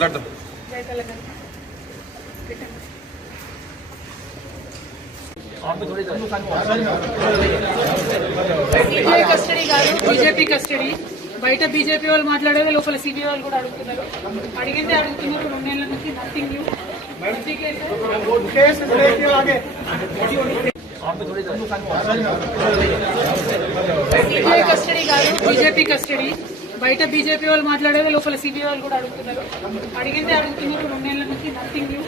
మాట్లాడతాం. CBI custody కాదు, BJP custody. బయట బీజేపీ వాళ్ళు మాట్లాడేది, లోపల సిబిఐ వాళ్ళు కూడా అడుగుతున్నారు. అడిగిందే అడుగుతున్నారు. 2 నెలల నుంచి నథింగ్ న్యూ. సిబిఐ కస్టడీ కాదు, బీజేపీ కస్టడీ. బయట బీజేపీ వాళ్ళు మాట్లాడేది, లోపల సిబిఐ వాళ్ళు కూడా అడుగుతున్నారు. అడిగిందే అడుగుతున్నారు. 2 నెలల నుంచి నథింగ్ న్యూ.